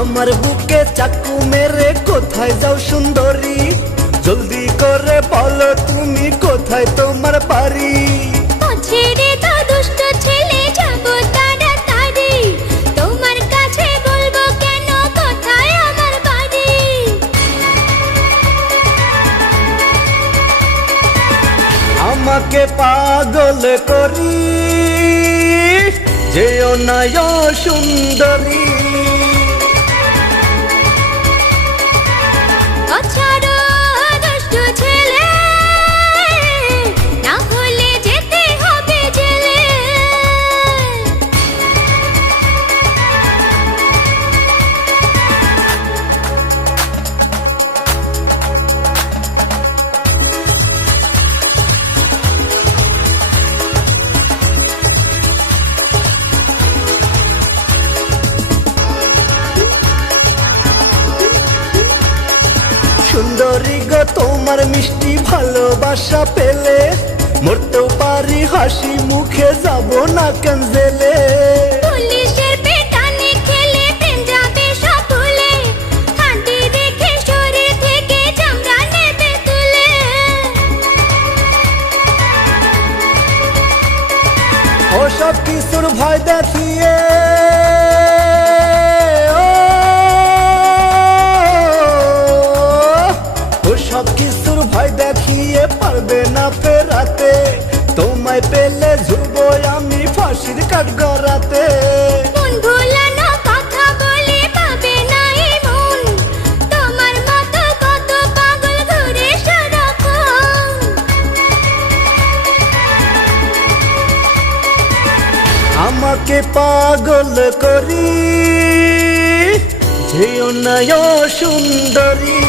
আমার বুকে চাকু মেরে কোথায় যাও সুন্দরী, জলদি করে বলো তুমি কোথায় তোমার বাড়ি। ছেড়ে তো দুষ্ট ছেলে যাবো তাড়াতাড়ি, তোমার কাছে বলবো কেন কোথায় আমার বাড়ি। আমাকে পাগল করি যেও না ও সুন্দরী। ছাড়ো দুষ্ট ছেলে, না হলে যেতে হবে জেলে। সুন্দরী গো তোমার মিষ্টি ভালোবাসা পেলে, মরতেও পারি হাসি মুখে যাব না কেন জেলে। পুলিশের পেটানে খেলে প্রেম যাবে সব ভুলে, হাঁটি রেখে শরীর থেকে চামড়া নেবে তুলে। ওসব কিছুর ভয় দেখিয়ে সব কিছুর ভয় দেখিয়ে পারবে না ফেরাতে, তোমায় পেলে ঝুলবো আমি ফাঁসির কাঠগড়াতে। মন ভোলানো কথা বলে পাবে না এই মন, তোমার মতো কত পাগল ঘুরে সারাক্ষণ। আমাকে পাগল করি যেও না ও সুন্দরী।